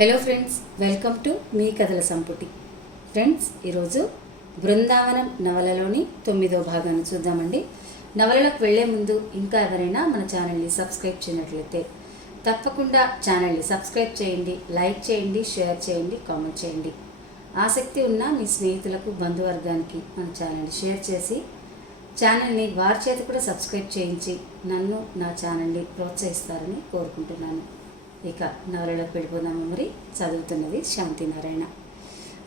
Hello friends, welcome to me కథల సంపుటి. Friends, ఈరోజు బృందావనం నవలలోని 9వ భాగాన్ని చూద్దామండి. నవలలకు వెళ్లే ముందు ఇంకా ఎవరైనా మన ఛానల్ని సబ్స్క్రైబ్ చేయనట్లయితే తప్పకుండా ఛానల్ని సబ్స్క్రైబ్ చేయండి, లైక్ చేయండి, షేర్ చేయండి, కామెంట్ చేయండి. ఆసక్తి ఉన్న మీ స్నేహితులకు, బంధువర్గానికి మన ఛానల్ని షేర్ చేసి ఛానల్ని వారి చేత కూడా సబ్స్క్రైబ్ చేయించి నన్ను, నా ఛానల్ని ప్రోత్సహిస్తారని కోరుకుంటున్నాను. ఇక నవలలోకి వెళ్ళిపోదాము. మరి చదువుతున్నది శాంతినారాయణ.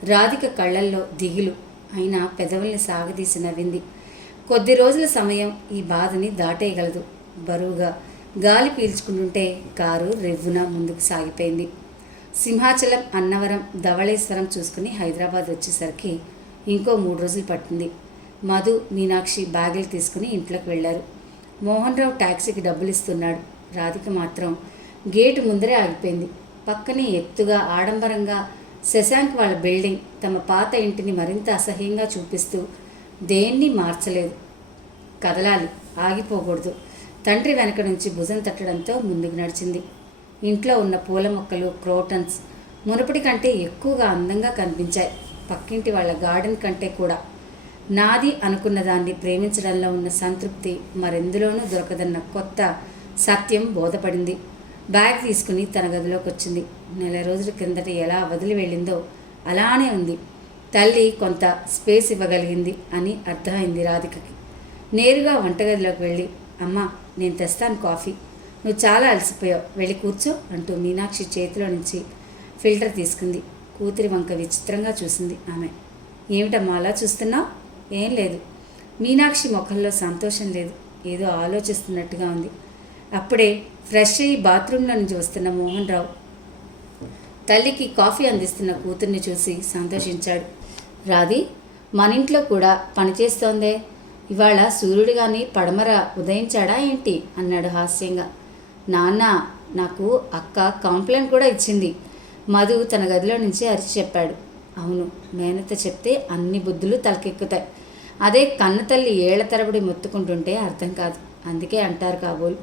రాధిక కళ్ళల్లో దిగులు అయినా పెదవుల్ని సాగదీసి నవ్వింది. కొద్ది రోజుల సమయం ఈ బాధని దాటేయగలదు. బరువుగా గాలి పీల్చుకుంటుంటే కారు రెవ్వున ముందుకు సాగిపోయింది. సింహాచలం, అన్నవరం, ధవళేశ్వరం చూసుకుని హైదరాబాద్ వచ్చేసరికి ఇంకో 3 రోజులు పట్టింది. మధు, మీనాక్షి బ్యాగులు తీసుకుని ఇంట్లోకి వెళ్ళారు. మోహన్ రావు ట్యాక్సీకి డబ్బులు ఇస్తున్నాడు. రాధిక మాత్రం గేటు ముందరే ఆగిపోయింది. పక్కనే ఎత్తుగా, ఆడంబరంగా శశాంక్ వాళ్ళ బిల్డింగ్ తమ పాత ఇంటిని మరింత అసహ్యంగా చూపిస్తూ దేన్ని మార్చలేదు. కదలాలి, ఆగిపోకూడదు. తండ్రి వెనక నుంచి భుజం తట్టడంతో ముందుకు నడిచింది. ఇంట్లో ఉన్న పూల మొక్కలు, క్రోటన్స్ మునుపటి కంటే ఎక్కువగా అందంగా కనిపించాయి. పక్కింటి వాళ్ళ గార్డెన్ కంటే కూడా. నాది అనుకున్న దాన్ని ప్రేమించడంలో ఉన్న సంతృప్తి మరెందులోనూ దొరకదన్న కొత్త సత్యం బోధపడింది. బ్యాగ్ తీసుకుని తన గదిలోకి వచ్చింది. 4 రోజుల క్రిందట ఎలా వదిలి వెళ్ళిందో అలానే ఉంది. తల్లి కొంత స్పేస్ ఇవ్వగలిగింది అని అర్థమైంది రాధికకి. నేరుగా వంటగదిలోకి వెళ్ళి, అమ్మా నేను తెస్తాను కాఫీ, నువ్వు చాలా అలసిపోయావు, వెళ్ళి కూర్చో అంటూ మీనాక్షి చేతిలో నుంచి ఫిల్టర్ తీసుకుంది. కూతురి వంక విచిత్రంగా చూసింది ఆమె. ఏమిటమ్మా అలా చూస్తున్నావు? ఏం లేదు. మీనాక్షి ముఖంలో సంతోషం లేదు, ఏదో ఆలోచిస్తున్నట్టుగా ఉంది. అప్పుడే ఫ్రెష్ అయ్యి బాత్రూంలో నుంచి వస్తున్న మోహన్ రావు తల్లికి కాఫీ అందిస్తున్న కూతుర్ని చూసి సంతోషించాడు. రాధి మన ఇంట్లో కూడా పనిచేస్తోందే, ఇవాళ సూర్యుడు కానీ పడమర ఉదయించాడా ఏంటి అన్నాడు హాస్యంగా. నాన్న, నాకు అక్క కంప్లైంట్ కూడా ఇచ్చింది, మధు తన గదిలో నుంచి అరిచి చెప్పాడు. అవును, మేనత్త చెప్తే అన్ని బుద్ధులు తలకెక్కుతాయి. అదే కన్న తల్లి ఏళ్ల తరబడి మొత్తుకుంటుంటే అర్థం కాదు. అందుకే అంటారు కాబోలు,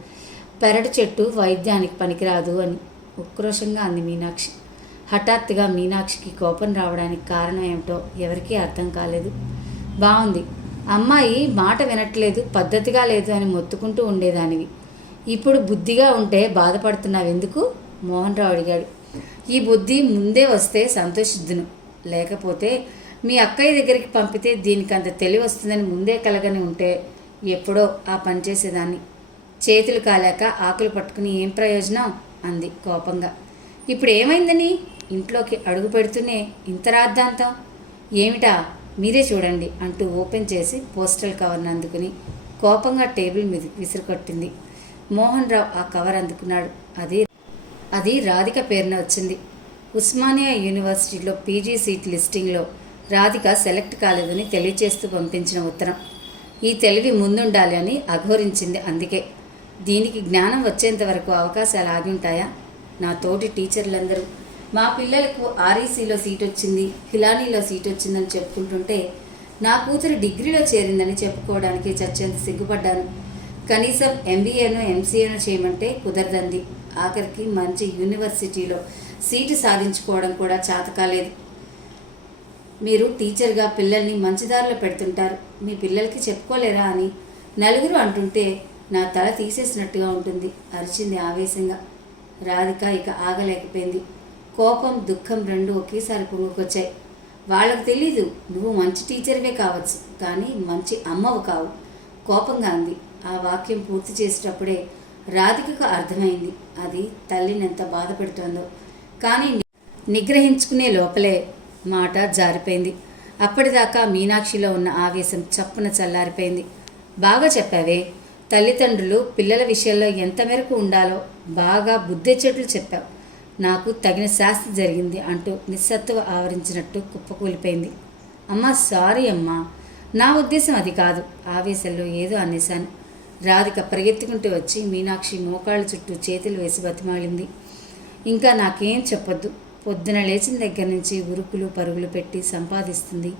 పెరటి చెట్టు వైద్యానికి పనికిరాదు అని ఉక్రోషంగా అంది మీనాక్షి. హఠాత్తుగా మీనాక్షికి కోపం రావడానికి కారణం ఏమిటో ఎవరికీ అర్థం కాలేదు. బాగుంది, అమ్మాయి మాట వినట్లేదు, పద్ధతిగా లేదు అని మొత్తుకుంటూ ఉండేదానివి. ఇప్పుడు బుద్ధిగా ఉంటే బాధపడుతున్నావెందుకు? మోహన్ రావు అడిగాడు. ఈ బుద్ధి ముందే వస్తే సంతోషిద్దును, లేకపోతే మీ అక్కయ్య దగ్గరికి పంపితే దీనికంత తెలివి వస్తుందని ముందే కలగని ఉంటే ఎప్పుడో ఆ పని చేసేదాన్ని. చేతులు కాలేక ఆకులు పట్టుకుని ఏం ప్రయోజనం అంది కోపంగా. ఇప్పుడు ఏమైందని ఇంట్లోకి అడుగు పెడుతూనే ఇంత రాద్ధాంతం ఏమిటా, మీరే చూడండి అంటూ ఓపెన్ చేసి పోస్టల్ కవర్ని అందుకుని కోపంగా టేబుల్ మీద విసిరుకొట్టింది. మోహన్ రావు ఆ కవర్ అందుకున్నాడు. అది రాధిక పేరున వచ్చింది. ఉస్మానియా యూనివర్సిటీలో పీజీ సీట్ లిస్టింగ్లో రాధిక సెలెక్ట్ కాలేదని తెలియచేస్తూ పంపించిన ఉత్తరం. ఈ తెలివి ముందుండాలి అని అఘోరించింది. అందుకే దీనికి జ్ఞానం వచ్చేంత వరకు అవకాశాలు ఆగి ఉంటాయా? నా తోటి టీచర్లందరూ మా పిల్లలకు ఆర్ఈసీలో సీట్ వచ్చింది, హిలానీలో సీట్ వచ్చిందని చెప్పుకుంటుంటే నా కూతురు డిగ్రీలో చేరిందని చెప్పుకోవడానికి చచ్చేంత సిగ్గుపడ్డాను. కనీసం ఎంబీఏనో ఎంసీఏనో చేయమంటే కుదరదంది. ఆఖరికి మంచి యూనివర్సిటీలో సీటు సాధించుకోవడం కూడా చేత కాలేదు. మీరు టీచర్గా పిల్లల్ని మంచిదారిలో పెడుతుంటారు, మీ పిల్లలకి చెప్పుకోలేరా అని నలుగురు అంటుంటే నా తల తీసేసినట్టుగా ఉంటుంది అరిచింది ఆవేశంగా. రాధిక ఇక ఆగలేకపోయింది. కోపం, దుఃఖం రెండూ ఒకేసారి పొంగుకొచ్చాయి. వాళ్ళకు తెలీదు నువ్వు మంచి టీచర్వే కావచ్చు, కానీ మంచి అమ్మవు కావు కోపంగా అంది. ఆ వాక్యం పూర్తి చేసేటప్పుడే రాధికకు అర్థమైంది అది తల్లిని ఎంత బాధ పెడుతోందో. కానీ నిగ్రహించుకునే లోపలే మాట జారిపోయింది. అప్పటిదాకా మీనాక్షిలో ఉన్న ఆవేశం చప్పున చల్లారిపోయింది. బాగా చెప్పావే, తల్లిదండ్రులు పిల్లల విషయంలో ఎంత మేరకు ఉండాలో బాగా బుద్ధెచ్చేట్లు చెప్పావు. నాకు తగిన శాస్తి జరిగింది అంటూ నిస్సత్తువ ఆవరించినట్టు కుప్పకూలిపోయింది. అమ్మా, సారీ అమ్మా, నా ఉద్దేశం అది కాదు. ఆవేశంలో ఏదో అనేశాను. రాధిక పరిగెత్తుకుంటూ వచ్చి మీనాక్షి మోకాళ్ళ చుట్టూ చేతులు వేసి బతిమాలింది. ఇంకా నాకేం చెప్పొద్దు. పొద్దున లేచిన దగ్గర నుంచి ఉరుకులు పరుగులు పెట్టి సంపాదిస్తుంది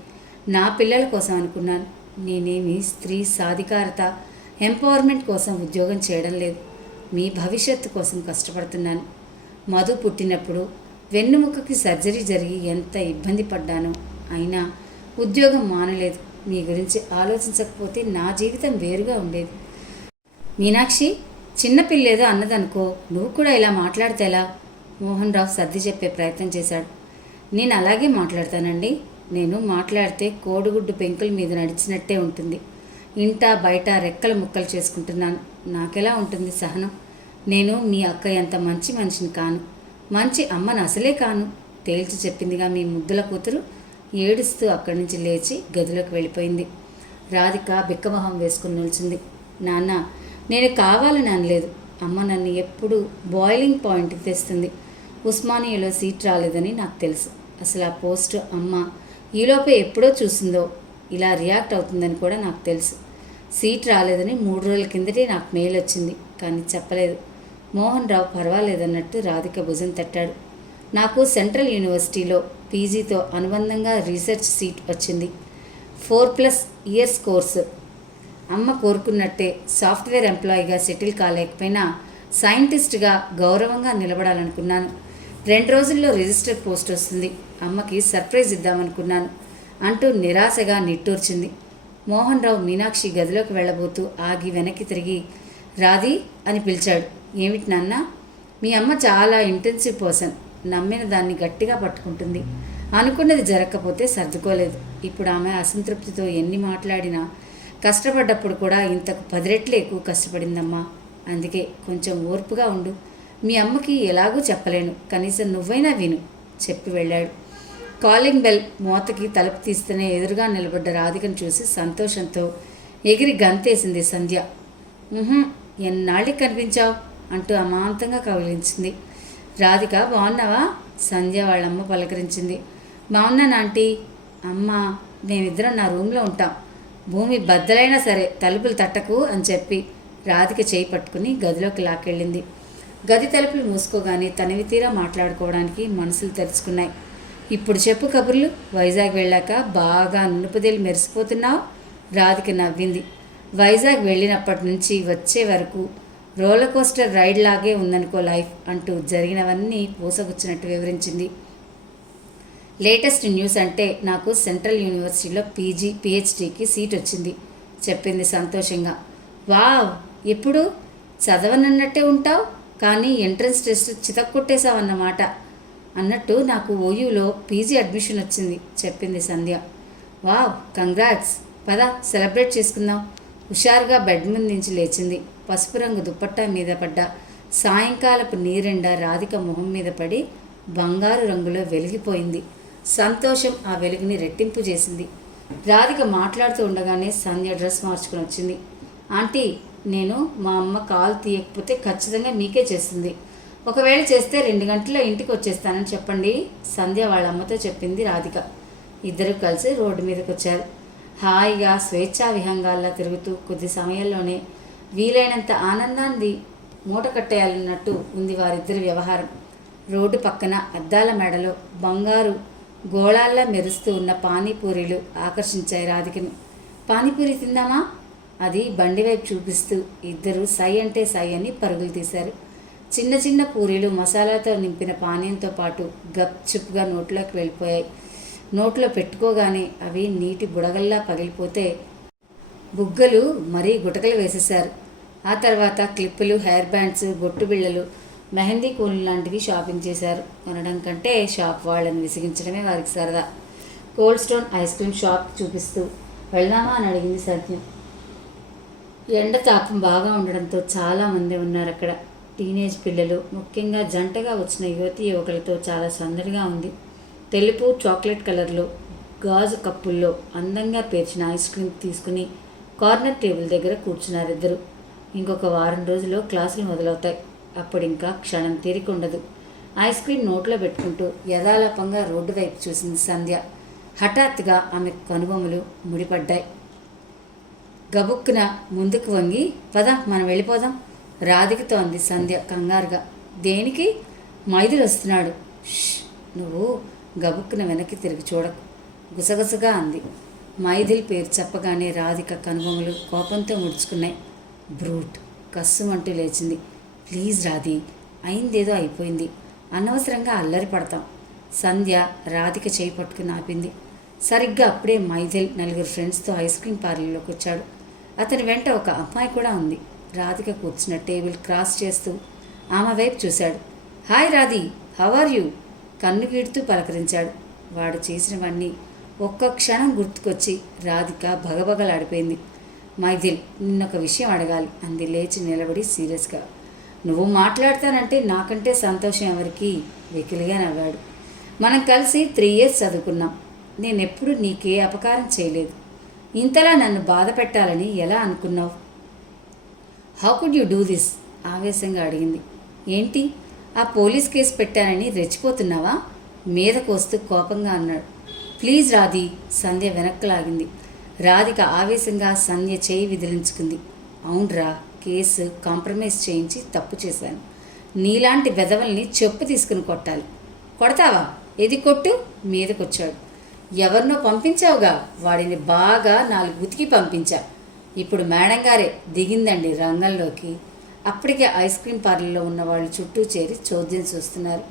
నా పిల్లల కోసం అనుకున్నాను. నేనేమి స్త్రీ సాధికారత, ఎంపవర్మెంట్ కోసం ఉద్యోగం చేయడం లేదు. మీ భవిష్యత్తు కోసం కష్టపడుతున్నాను. మధు పుట్టినప్పుడు వెన్నుముక్కకి సర్జరీ జరిగి ఎంత ఇబ్బంది పడ్డానో, అయినా ఉద్యోగం మానలేదు. మీ గురించి ఆలోచించకపోతే నా జీవితం వేరుగా ఉండేది. మీనాక్షి, చిన్నపిల్లేదో అన్నదనుకో, నువ్వు కూడా ఇలా మాట్లాడితేలా? మోహన్ రావు సర్ది చెప్పే ప్రయత్నం చేశాడు. నేను అలాగే మాట్లాడతానండి. నేను మాట్లాడితే కోడిగుడ్డు పెంకుల మీద నడిచినట్టే ఉంటుంది. ఇంట బయట రెక్కలు ముక్కలు చేసుకుంటున్నాను. నాకెలా ఉంటుంది సహనం? నేను మీ అక్క ఎంత మంచి మనిషిని కాను, మంచి అమ్మను అసలే కాను తేల్చి చెప్పిందిగా మీ ముద్దుల కూతురు. ఏడుస్తూ అక్కడి నుంచి లేచి గదిలోకి వెళ్ళిపోయింది. రాధిక బిక్కమొహం వేసుకుని నిల్చుంది. నాన్న, నేను కావాలని అనలేదు. అమ్మ నన్ను ఎప్పుడు బాయిలింగ్ పాయింట్కి తెస్తుంది. ఉస్మానియాలో సీట్ రాలేదని నాకు తెలుసు. అసలు ఆ పోస్టు అమ్మ ఈలోపే ఎప్పుడో చూసిందో ఇలా రియాక్ట్ అవుతుందని కూడా నాకు తెలుసు. సీట్ రాలేదని 3 రోజుల కిందటే నాకు మెయిల్ వచ్చింది, కానీ చెప్పలేదు. మోహన్ రావు పర్వాలేదన్నట్టు రాధిక భుజం తట్టాడు. నాకు సెంట్రల్ యూనివర్సిటీలో పీజీతో అనుబంధంగా రీసెర్చ్ సీట్ వచ్చింది. 4+ ఇయర్స్ కోర్సు. అమ్మ కోరుకున్నట్టే సాఫ్ట్వేర్ ఎంప్లాయీగా సెటిల్ కాలేకపోయినా సైంటిస్ట్గా గౌరవంగా నిలబడాలనుకున్నాను. 2 రోజుల్లో రిజిస్టర్ పోస్ట్ వస్తుంది. అమ్మకి సర్ప్రైజ్ ఇద్దామనుకున్నాను అంటూ నిరాశగా నిట్టూర్చింది. మోహన్ రావు మీనాక్షి గదిలోకి వెళ్ళబోతూ ఆగి వెనక్కి తిరిగి రాధి అని పిలిచాడు. ఏమిటి నాన్న? మీ అమ్మ చాలా ఇంటెన్సివ్ పర్సన్. నమ్మిన దాన్ని గట్టిగా పట్టుకుంటుంది. అనుకున్నది జరగకపోతే సర్దుకోలేదు. ఇప్పుడు ఆమె అసంతృప్తితో ఎన్ని మాట్లాడినా కష్టపడ్డప్పుడు కూడా ఇంతకు 10 రెట్లు ఎక్కువ కష్టపడిందమ్మా. అందుకే కొంచెం ఓర్పుగా ఉండు. మీ అమ్మకి ఎలాగూ చెప్పలేను, కనీసం నువ్వైనా విను చెప్పి వెళ్ళాడు. కాలింగ్ బెల్ మోతకి తలుపు తీస్తూనే ఎదురుగా నిలబడ్డ రాధికను చూసి సంతోషంతో ఎగిరి గంతేసింది సంధ్య. ఎన్నాళ్ళకి కనిపించావు అంటూ అమాంతంగా కౌగిలించింది. రాధిక, బాగున్నావా? సంధ్య వాళ్ళమ్మ పలకరించింది. బాగున్నాను ఆంటీ. అమ్మ, మేమిద్దరం నా రూమ్లో ఉంటాం. భూమి బద్దలైనా సరే తలుపులు తట్టకు అని చెప్పి రాధిక చేయి పట్టుకుని గదిలోకి లాక్కెళ్ళింది. గది తలుపులు మూసుకోగానే తనివి తీరా మాట్లాడుకోవడానికి మనసులు తెరుచుకున్నాయి. ఇప్పుడు చెప్పు కబుర్లు. వైజాగ్ వెళ్ళాక బాగా నునుపుదేలు మెరిసిపోతున్నావు. రాధిక నవ్వింది. వైజాగ్ వెళ్ళినప్పటి నుంచి వచ్చే వరకు రోలర్ కోస్టర్ రైడ్ లాగే ఉందనుకో లైఫ్ అంటూ జరిగినవన్నీ పూసగుచ్చినట్టు వివరించింది. లేటెస్ట్ న్యూస్ అంటే నాకు సెంట్రల్ యూనివర్సిటీలో పిహెచ్డికి సీట్ వచ్చింది చెప్పింది సంతోషంగా. వావ్, ఎప్పుడు? చదవనన్నట్టే ఉంటావు, కానీ ఎంట్రన్స్ టెస్ట్ చితక్కొట్టేశావన్నమాట. అన్నట్టు నాకు ఓయూలో పీజీ అడ్మిషన్ వచ్చింది చెప్పింది సంధ్య. Wow, congrats. పద సెలబ్రేట్ చేసుకుందాం. హుషారుగా బెడ్ ముందు నుంచి లేచింది. పసుపు రంగు దుప్పట్టా మీద పడ్డ సాయంకాలపు నీరెండ రాధిక మొహం మీద పడి బంగారు రంగులో వెలిగిపోయింది. సంతోషం ఆ వెలుగుని రెట్టింపు చేసింది. రాధిక మాట్లాడుతూ ఉండగానే సంధ్య డ్రెస్ మార్చుకుని వచ్చింది. ఆంటీ, నేను మా అమ్మ కాల్ తీయకపోతే ఖచ్చితంగా మీకే చేస్తుంది. ఒకవేళ చేస్తే 2 గంటల్లో ఇంటికి వచ్చేస్తానని చెప్పండి సంధ్య వాళ్ళ అమ్మతో చెప్పింది రాధిక. ఇద్దరు కలిసి రోడ్డు మీదకి వచ్చారు. హాయిగా స్వేచ్ఛా విహంగాల్లా తిరుగుతూ కొద్ది సమయంలోనే వీలైనంత ఆనందాన్ని మూట కట్టేయాలన్నట్టు ఉంది వారిద్దరి వ్యవహారం. రోడ్డు పక్కన అద్దాల మెడలో బంగారు గోళాల్లా మెరుస్తూ ఉన్న పానీపూరీలు ఆకర్షించాయి రాధికను. పానీపూరి తిందామా? అది బండి వైపు చూపిస్తూ ఇద్దరు సై అంటే సై అని పరుగులు తీశారు. చిన్న చిన్న పూరీలు మసాలాతో నింపిన పానీయంతో పాటు గప్చుప్గా నోట్లోకి వెళ్ళిపోయాయి. నోట్లో పెట్టుకోగానే అవి నీటి బుడగల్లా పగిలిపోతే బుగ్గలు మరీ గుటకలు వేసేశారు. ఆ తర్వాత క్లిప్పులు, హెయిర్ బ్యాండ్స్, బొట్టు బిళ్ళలు, మెహందీ కోన్లు లాంటివి షాపింగ్ చేశారు. కొనడం కంటే షాప్ వాళ్ళని విసిగించడమే వారికి సరదా. Cold stone ice cream shop చూపిస్తూ వెళ్దామా అని అడిగింది సత్యం. ఎండ తాపం బాగా ఉండడంతో చాలామంది ఉన్నారు అక్కడ. టీనేజ్ పిల్లలు, ముఖ్యంగా జంటగా వచ్చిన యువతీ యువకులతో చాలా సందడిగా ఉంది. తెలుపు చాక్లెట్ కలర్లో గాజు కప్పుల్లో అందంగా పేర్చిన ఐస్ క్రీమ్ తీసుకుని కార్నర్ టేబుల్ దగ్గర కూర్చున్నారు ఇద్దరు. ఇంకొక వారం రోజుల్లో క్లాసులు మొదలవుతాయి. అప్పుడు ఇంకా క్షణం తీరిక ఉండదు. ఐస్ క్రీమ్ నోట్లో పెట్టుకుంటూ యథాలాపంగా రోడ్డు వైపు చూసింది సంధ్య. హఠాత్తుగా ఆమె కనుబొమ్మలు ముడిపడ్డాయి. గబుక్కున ముందుకు వంగి, పద మనం వెళ్ళిపోదాం రాధికతో అంది సంధ్య కంగారుగా. దేనికి? మైదులు వస్తున్నాడు. నువ్వు గబుక్కున వెనక్కి తిరిగి చూడకు గుసగుసగా అంది. మైథిల్ పేరు చెప్పగానే రాధిక కనుబొమ్మలు కోపంతో ముడుచుకున్నాయి. బ్రూట్ కస్సుమంటూ లేచింది. ప్లీజ్ రాధి, అయిందేదో అయిపోయింది. అనవసరంగా అల్లరి పడతాం. సంధ్య రాధిక చేయి పట్టుకుని ఆపింది. సరిగ్గా అప్పుడే మైథిల్ నలుగురు ఫ్రెండ్స్తో ఐస్ క్రీమ్ పార్లర్లోకి వచ్చాడు. అతని వెంట ఒక అమ్మాయి కూడా ఉంది. రాధిక కూర్చున్న టేబుల్ క్రాస్ చేస్తూ ఆమె వైపు చూశాడు. Hi Radhi, how are you? కన్ను గీడుతూ పలకరించాడు. వాడు చేసినవన్నీ ఒక్క క్షణం గుర్తుకొచ్చి రాధిక భగభగలాడిపోయింది. మైథిల్, నిన్నొక విషయం అడగాలి అంది లేచి నిలబడి సీరియస్గా. నువ్వు మాట్లాడతానంటే నాకంటే సంతోషం ఎవరికి? వెకిలిగా నవ్వాడు. మనం కలిసి 3 years చదువుకున్నాం. నేనెప్పుడు నీకే అపకారం చేయలేదు. ఇంతలా నన్ను బాధ పెట్టాలని ఎలా అనుకున్నావు? How could you do this? ఆవేశంగా అడిగింది. ఏంటి, ఆ పోలీస్ కేసు పెట్టానని రెచ్చిపోతున్నావా? మీదకొస్తూ కోపంగా అన్నాడు. ప్లీజ్ రాధి. సంధ్య వెనక్కి లాగింది. రాధిక ఆవేశంగా సంధ్య చేయి విదిలించుకుంది. అవునరా, కేసు కాంప్రమైజ్ చేయించి తప్పు చేశాను. నీలాంటి వెధవల్ని చెప్పు తీసుకుని కొట్టాలి. కొడతావా? ఏది కొట్టు. మీదకొచ్చాడు. ఎవరినో పంపించావుగా, వాడిని బాగా 4 ఉతికి పంపించా. ఇప్పుడు మేడం గారే దిగిందండి రంగంలోకి. అప్పటికే ఐస్ క్రీమ్ పార్లర్లో ఉన్న వాళ్ళు చుట్టూ చేరి చోద్యం చూస్తున్నారు.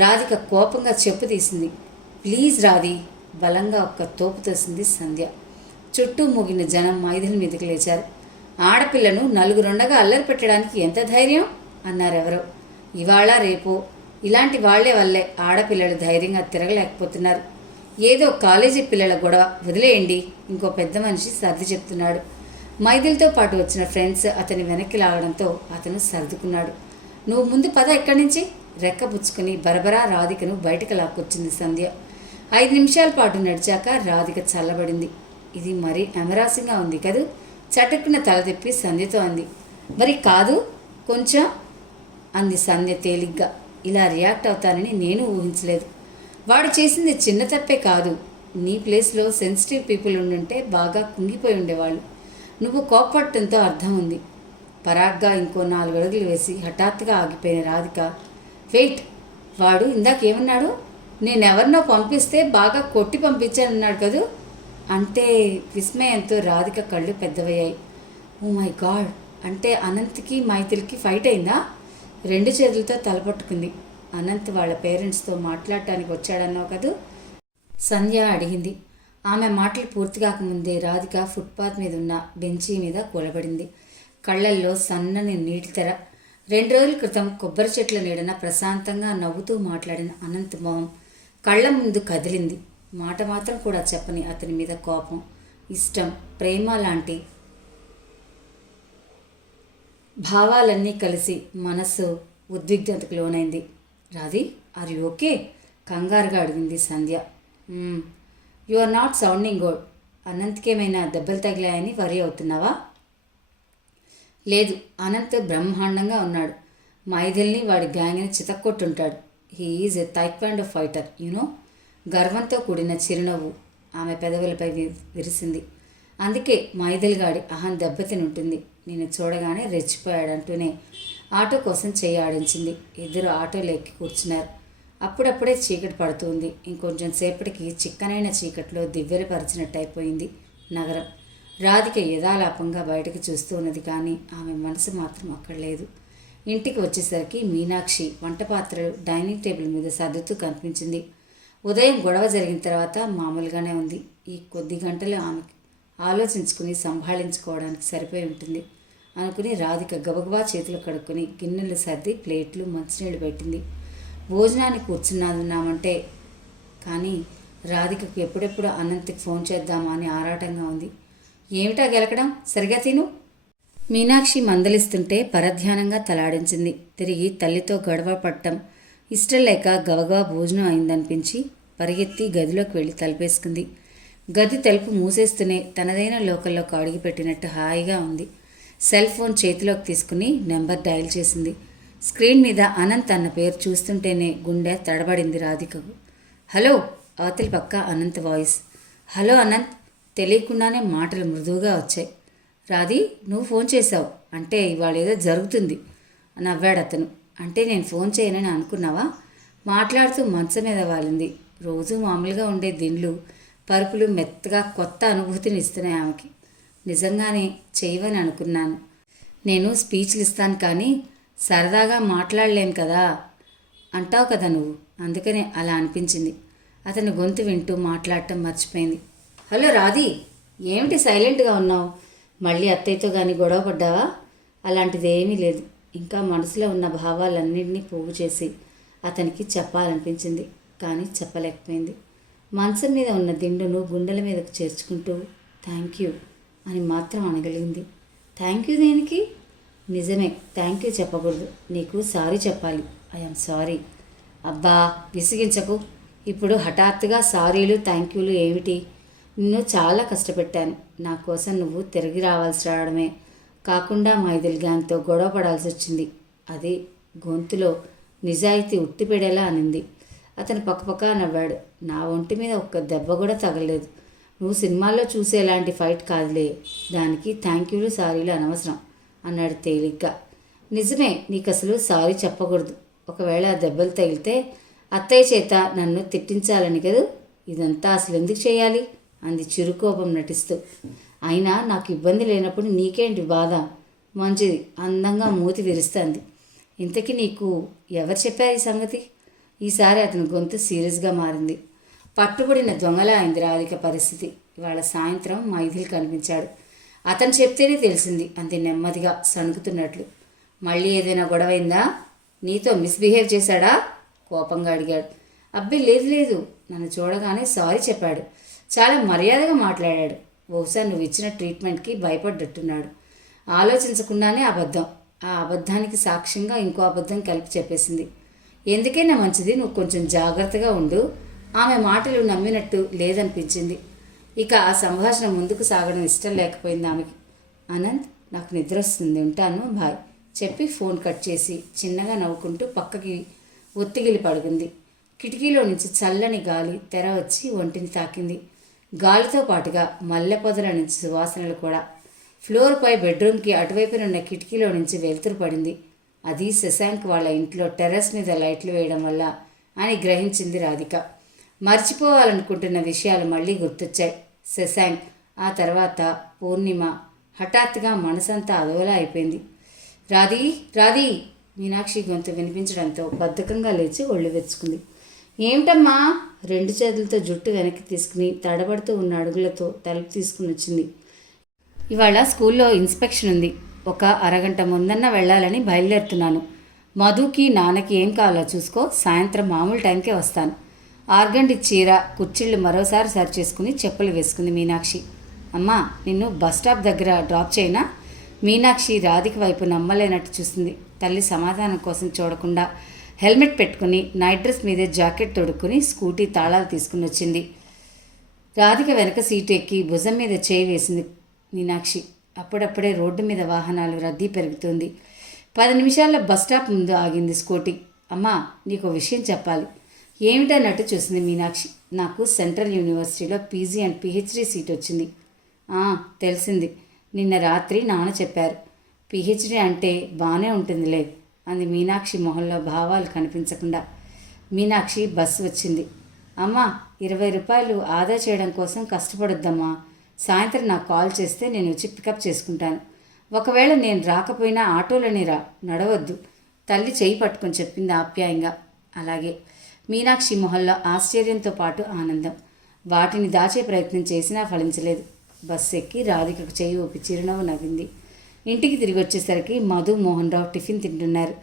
రాధిక కోపంగా చెప్పు తీసింది. ప్లీజ్ రాధి. బలంగా ఒక్క తోపు తోసింది సంధ్య. చుట్టూ మూగిన జనం మైథిలి మీదకి లేచారు. ఆడపిల్లను నలుగురుండగా అల్లరి పెట్టడానికి ఎంత ధైర్యం అన్నారెవరో. ఇవాళ రేపో ఇలాంటి వాళ్లే వల్లే ఆడపిల్లలు ధైర్యంగా తిరగలేకపోతున్నారు. ఏదో కాలేజీ పిల్లల గొడవ, వదిలేయండి. ఇంకో పెద్ద మనిషి సర్ది చెప్తున్నాడు. మైథిలితో పాటు వచ్చిన ఫ్రెండ్స్ అతని వెనక్కి లాగడంతో అతను సర్దుకున్నాడు. నువ్వు ముందు పద ఇక్కడి నుంచి. రెక్కపుచ్చుకుని బరబరా రాధికను బయటకు లాక్కొచ్చింది సంధ్య. 5 నిమిషాల పాటు నడిచాక రాధిక చల్లబడింది. ఇది మరీ ఎమరాసింగ్గా ఉంది కదూ? చటుక్కున తల తిప్పి సంధ్యతో అంది. మరి కాదు కొంచెం అంది సంధ్య తేలిగ్గా. ఇలా రియాక్ట్ అవుతానని నేను ఊహించలేదు. వాడు చేసింది చిన్న తప్పే కాదు. నీ ప్లేస్లో సెన్సిటివ్ పీపుల్ ఉండుంటే బాగా కుంగిపోయి ఉండేవాళ్ళు. నువ్వు కోప్పట్టడంతో అర్థం ఉంది. పరాగ్గా ఇంకో 4 అడుగులు వేసి హఠాత్తుగా ఆగిపోయిన రాధిక, వెయిట్, వాడు ఇందాకేమన్నాడు? నేనెవరినో పంపిస్తే బాగా కొట్టి పంపించానన్నాడు కదూ అంటే విస్మయంతో రాధిక కళ్ళు పెద్దవయ్యాయి. ఓ మై గాడ్, అంటే అనంత్కి మైథిలికి ఫైట్ అయిందా? 2 చేతులతో తలపట్టుకుంది. అనంత్ వాళ్ళ పేరెంట్స్తో మాట్లాడటానికి వచ్చాడన్నావు కదూ? సంధ్య అడిగింది. ఆమె మాటలు పూర్తి కాకముందే రాధిక ఫుట్పాత్ మీద ఉన్న బెంచీ మీద కూలబడింది. కళ్ళల్లో సన్నని నీటి తెర. 2 రోజుల క్రితం కొబ్బరి చెట్ల నీడన ప్రశాంతంగా నవ్వుతూ మాట్లాడిన అనంత్ మొహం కళ్ళ ముందు కదిలింది. మాట మాత్రం కూడా చెప్పని అతని మీద కోపం, ఇష్టం, ప్రేమ లాంటి భావాలన్నీ కలిసి మనస్సు ఉద్విగ్నతకు లోనైంది. Radhi, are you okay? కంగారుగా అడిగింది Sandhya. You are not sounding good. అనంత్కేమైనా దెబ్బలు తగిలాయని వరి అవుతున్నావా? లేదు, అనంత్ బ్రహ్మాండంగా ఉన్నాడు. మైథిల్ని వాడి గ్యాంగ్ని చితక్కొట్టుంటాడు. He is a taekwondo fighter you know. గర్వంతో కూడిన చిరునవ్వు ఆమె పెదవులపై విరిసింది. అందుకే మైథిల్ గాడి అహం దెబ్బతిని ఉంటుంది. నేను చూడగానే రెచ్చిపోయాడంటూనే ఆటో కోసం చెయ్యి ఆడించింది. ఇద్దరు ఆటోలో ఎక్కి కూర్చున్నారు. అప్పుడప్పుడే చీకటి పడుతుంది. ఇంకొంచెం సేపటికి చిక్కనైన చీకట్లో దివ్వెరపరిచినట్టు అయిపోయింది నగరం. రాధిక యథాలాపంగా బయటకు చూస్తూ ఉన్నది, కానీ ఆమె మనసు మాత్రం అక్కడ లేదు. ఇంటికి వచ్చేసరికి మీనాక్షి వంట పాత్రలు డైనింగ్ టేబుల్ మీద సర్దుతూ కనిపించింది. ఉదయం గొడవ జరిగిన తర్వాత మామూలుగానే ఉంది. ఈ కొద్ది గంటలు ఆమెకి ఆలోచించుకుని సంభాళించుకోవడానికి సరిపోయి ఉంటుంది అనుకుని రాధిక గబగబా చేతులు కడుక్కొని గిన్నెలు సర్ది ప్లేట్లు మంచినీళ్ళు పెట్టింది. భోజనానికి కూర్చున్నామంటే కానీ రాధికకు ఎప్పుడెప్పుడు అనంత్కి ఫోన్ చేద్దామా అని ఆరాటంగా ఉంది. ఏమిటా గెలకడం, సరిగా తిను. మీనాక్షి మందలిస్తుంటే పరధ్యానంగా తలాడించింది. తిరిగి తల్లితో గొడవ పట్టడం ఇష్టం లేక గబగబా భోజనం అయిందనిపించి పరిగెత్తి గదిలోకి వెళ్ళి తలుపేసుకుంది. గది తలుపు మూసేస్తూనే తనదైన లోకల్లోకి అడుగుపెట్టినట్టు హాయిగా ఉంది. సెల్ ఫోన్ చేతిలోకి తీసుకుని నెంబర్ డయల్ చేసింది. స్క్రీన్ మీద అనంత్ అన్న పేరు చూస్తుంటేనే గుండె తడబడింది రాధికకు. హలో, అవతలి పక్క అనంత్ వాయిస్. హలో అనంత్. తెలియకుండానే మాటలు మృదువుగా వచ్చాయి. రాధి, నువ్వు ఫోన్ చేశావు అంటే ఇవాళ ఏదో జరుగుతుంది నవ్వాడు అతను. అంటే నేను ఫోన్ చేయనని అనుకున్నావా? మాట్లాడుతూ మంచం మీద వాలింది. రోజు మామూలుగా ఉండే దిండ్లు పరుపులు మెత్తగా కొత్త అనుభూతిని ఇస్తున్నాయి ఆమెకి. నిజంగానే చేయవని అనుకున్నాను. నేను స్పీచ్లు ఇస్తాను కానీ సరదాగా మాట్లాడలేను కదా. అంటావు కదా నువ్వు, అందుకనే అలా అనిపించింది. అతని గొంతు వింటూ మాట్లాడటం మర్చిపోయింది. హలో రాధి, ఏమిటి సైలెంట్గా ఉన్నావు? మళ్ళీ అత్తయ్యతో కానీ గొడవ పడ్డావా? అలాంటిది ఏమీ లేదు. ఇంకా మనసులో ఉన్న భావాలన్నింటినీ పోగు చేసి అతనికి చెప్పాలనిపించింది, కానీ చెప్పలేకపోయింది. మంచం మీద ఉన్న దిండును గుండెల మీదకు చేర్చుకుంటూ థ్యాంక్ యూ అని మాత్రం అనగలిగింది. థ్యాంక్ యూ దేనికి? నిజమే, థ్యాంక్ యూ చెప్పకూడదు, నీకు సారీ చెప్పాలి. I'm sorry. అబ్బా విసిగించకు. ఇప్పుడు హఠాత్తుగా సారీలు థ్యాంక్ యూలు ఏమిటి? నిన్ను చాలా కష్టపెట్టాను. నా కోసం నువ్వు తిరిగి రావాల్సి రావడమే కాకుండా మైథిలి గ్యాంగ్తో గొడవ పడాల్సి వచ్చింది. అది గొంతులో నిజాయితీ ఉట్టిపెడేలా అనింది. అతను పక్కపక్క నవ్వాడు. నా ఒంటి మీద ఒక్క దెబ్బ కూడా తగలేదు. నువ్వు సినిమాల్లో చూసేలాంటి ఫైట్ కాదులే, దానికి థ్యాంక్ యూలు సారీలు అనవసరం అన్నాడు తేలిగ్గా. నిజమే, నీకు అసలు సారీ చెప్పకూడదు. ఒకవేళ ఆ దెబ్బలు తగిలితే అత్తయ్య చేత నన్ను తిట్టించాలని కదూ. ఇదంతా అసలు ఎందుకు చేయాలి అంది చిరుకోపం నటిస్తూ. అయినా నాకు ఇబ్బంది లేనప్పుడు నీకేంటి బాధ? మంచిది అందంగా మూతి విరుస్తుంది. ఇంతకీ నీకు ఎవరు చెప్పారు ఈ సంగతి? ఈసారి అతని గొంతు సీరియస్గా మారింది. పట్టుబడిన దొంగలా అయింది రాధిక పరిస్థితి. ఇవాళ సాయంత్రం మైథిలి కనిపించాడు. అతను చెప్తేనే తెలిసింది అంతే నెమ్మదిగా సణుకుతున్నట్లు. మళ్ళీ ఏదైనా గొడవైందా? నీతో మిస్బిహేవ్ చేశాడా? కోపంగా అడిగాడు. అబ్బే లేదు లేదు, నన్ను చూడగానే సారీ చెప్పాడు. చాలా మర్యాదగా మాట్లాడాడు. బహుశా నువ్వు ఇచ్చిన ట్రీట్మెంట్కి భయపడ్డట్టున్నాడు. ఆలోచించకుండానే అబద్ధం, ఆ అబద్ధానికి సాక్ష్యంగా ఇంకో అబద్ధం కలిపి చెప్పేసింది. ఎందుకైనా మంచిది నువ్వు కొంచెం జాగ్రత్తగా ఉండు. ఆమె మాటలు నమ్మినట్టు లేదనిపించింది. ఇక ఆ సంభాషణ ముందుకు సాగడం ఇష్టం లేకపోయింది ఆమెకి. అనంత్, నాకు నిద్ర వస్తుంది, ఉంటాను, బాయ్ చెప్పి ఫోన్ కట్ చేసి చిన్నగా నవ్వుకుంటూ పక్కకి ఒత్తిగిలి పడుకుంది. కిటికీలో నుంచి చల్లని గాలి తెర వచ్చి ఒంటిని తాకింది. గాలితో పాటుగా మల్లె పొదల నుంచి సువాసనలు కూడా. ఫ్లోర్పై బెడ్రూమ్కి అటువైపునున్న కిటికీలో నుంచి వెలుతురు పడింది. అది శశాంక్ వాళ్ళ ఇంట్లో టెర్రస్ మీద లైట్లు వేయడం వల్ల అని గ్రహించింది రాధిక. మర్చిపోవాలనుకుంటున్న విషయాలు మళ్ళీ గుర్తొచ్చాయి. శశాంక్, ఆ తర్వాత పూర్ణిమ. హఠాత్తుగా మనసంతా అదోలా అయిపోయింది. రాధి రాధి మీనాక్షి గొంతు వినిపించడంతో బద్ధకంగా లేచి ఒళ్ళు వెచ్చుకుంది. ఏమిటమ్మా? రెండు చేతులతో జుట్టు వెనక్కి తీసుకుని తడబడుతూ ఉన్న అడుగులతో తలుపు తీసుకుని వచ్చింది. ఇవాళ స్కూల్లో ఇన్స్పెక్షన్ ఉంది. ఒక అరగంట ముందన్న వెళ్ళాలని బయలుదేరుతున్నాను. మధుకి నాన్నకి ఏం కావాలో చూసుకో, సాయంత్రం మామూలు టైంకే వస్తాను. ఆర్గండి చీర కుర్చీళ్ళు మరోసారి సరి చేసుకుని చెప్పులు వేసుకుంది మీనాక్షి. అమ్మా, నిన్ను బస్ స్టాప్ దగ్గర డ్రాప్ చేయనా? మీనాక్షి రాధిక వైపు నమ్మలేనట్టు చూసింది. తల్లి సమాధానం కోసం చూడకుండా హెల్మెట్ పెట్టుకుని నైట్ డ్రెస్ మీదే జాకెట్ తొడుక్కుని స్కూటీ తాళాలు తీసుకుని వచ్చింది. రాధిక వెనక సీటు ఎక్కి భుజం మీద చేయి వేసింది మీనాక్షి. అప్పుడప్పుడే రోడ్డు మీద వాహనాలు రద్దీ పెరుగుతుంది. 10 నిమిషాల్లో బస్ స్టాప్ ముందు ఆగింది స్కూటీ. అమ్మా, నీకు విషయం చెప్పాలి. ఏమిటన్నట్టు చూసింది మీనాక్షి. నాకు సెంట్రల్ యూనివర్సిటీలో పీజీ అండ్ పిహెచ్డి సీట్ వచ్చింది. తెలిసింది, నిన్న రాత్రి నాన్న చెప్పారు. పిహెచ్డి అంటే బాగానే ఉంటుందిలే అంది మీనాక్షి మొహంలో భావాలు కనిపించకుండా. మీనాక్షి బస్సు వచ్చింది. అమ్మా, 20 రూపాయలు ఆదా చేయడం కోసం కష్టపడొద్దమ్మా. సాయంత్రం నాకు కాల్ చేస్తే నేను వచ్చి పికప్ చేసుకుంటాను. ఒకవేళ నేను రాకపోయినా ఆటోలోనే రా, నడవద్దు తల్లి చేయి పట్టుకొని చెప్పింది ఆప్యాయంగా. అలాగే. మీనాక్షి మొహంలో ఆశ్చర్యంతో పాటు ఆనందం. వాటిని దాచే ప్రయత్నం చేసినా ఫలించలేదు. బస్సు ఎక్కి రాధికకు చేయి ఊపి చిరునవ్వు నవ్వింది. ఇంటికి తిరిగి వచ్చేసరికి మధు, మోహన్ రావు టిఫిన్ తింటున్నారు.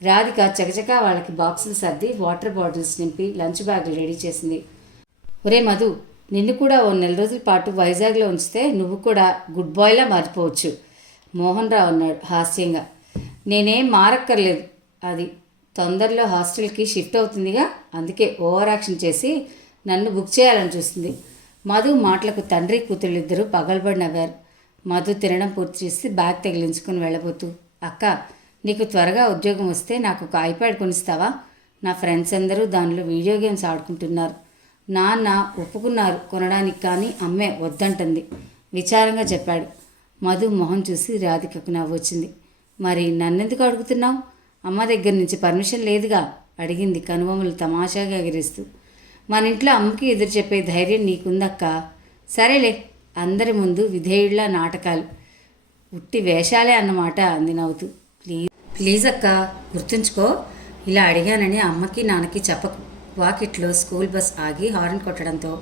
రాధిక చకచకా వాళ్ళకి బాక్సులు సర్ది వాటర్ బాటిల్స్ నింపి లంచ్ బ్యాగులు రెడీ చేసింది. ఒరే మధు, నిన్ను కూడా ఓ 4 రోజుల పాటు వైజాగ్లో ఉంచితే నువ్వు కూడా గుడ్ బాయ్లా మారిపోవచ్చు మోహన్ రావు అన్నాడు హాస్యంగా. నేనేం మారక్కర్లేదు, అది తొందరలో హాస్టల్కి షిఫ్ట్ అవుతుందిగా, అందుకే ఓవర్ యాక్షన్ చేసి నన్ను బుక్ చేయాలని చూస్తుంది. మధు మాటలకు తండ్రి కూతురు ఇద్దరు పగలబడి నవ్వారు. మధు తినడం పూర్తి చేసి బ్యాగ్ తగిలించుకుని వెళ్ళబోతూ, అక్క, నీకు త్వరగా ఉద్యోగం వస్తే నాకు ఒక ఐప్యాడ్ కొనిస్తావా? నా ఫ్రెండ్స్ అందరూ దానిలో వీడియో గేమ్స్ ఆడుకుంటున్నారు. నాన్న ఒప్పుకున్నారు కొనడానికి, కానీ అమ్మే వద్దంటుంది విచారంగా చెప్పాడు. మధు మొహం చూసి రాధికకు నవ్వొచ్చింది. మరి నన్నెందుకు అడుగుతున్నావు? అమ్మ దగ్గర నుంచి పర్మిషన్ లేదుగా అడిగింది కనుబొమ్మలు తమాషాగా ఎగిరిస్తూ. మన ఇంట్లో అమ్మకి ఎదురు చెప్పే ధైర్యం నీకుందక్క. సరేలే, అందరి ముందు విధేయుళ్ళ నాటకాలు ఉట్టి వేషాలే అన్నమాట అంది నవ్వుతూ. ప్లీజ్ అక్క, గుర్తుంచుకో, ఇలా అడిగానని అమ్మకి నాన్నకి చెప్పకు. వాకిట్లో స్కూల్ బస్ ఆగి హార్న్ కొట్టడంతో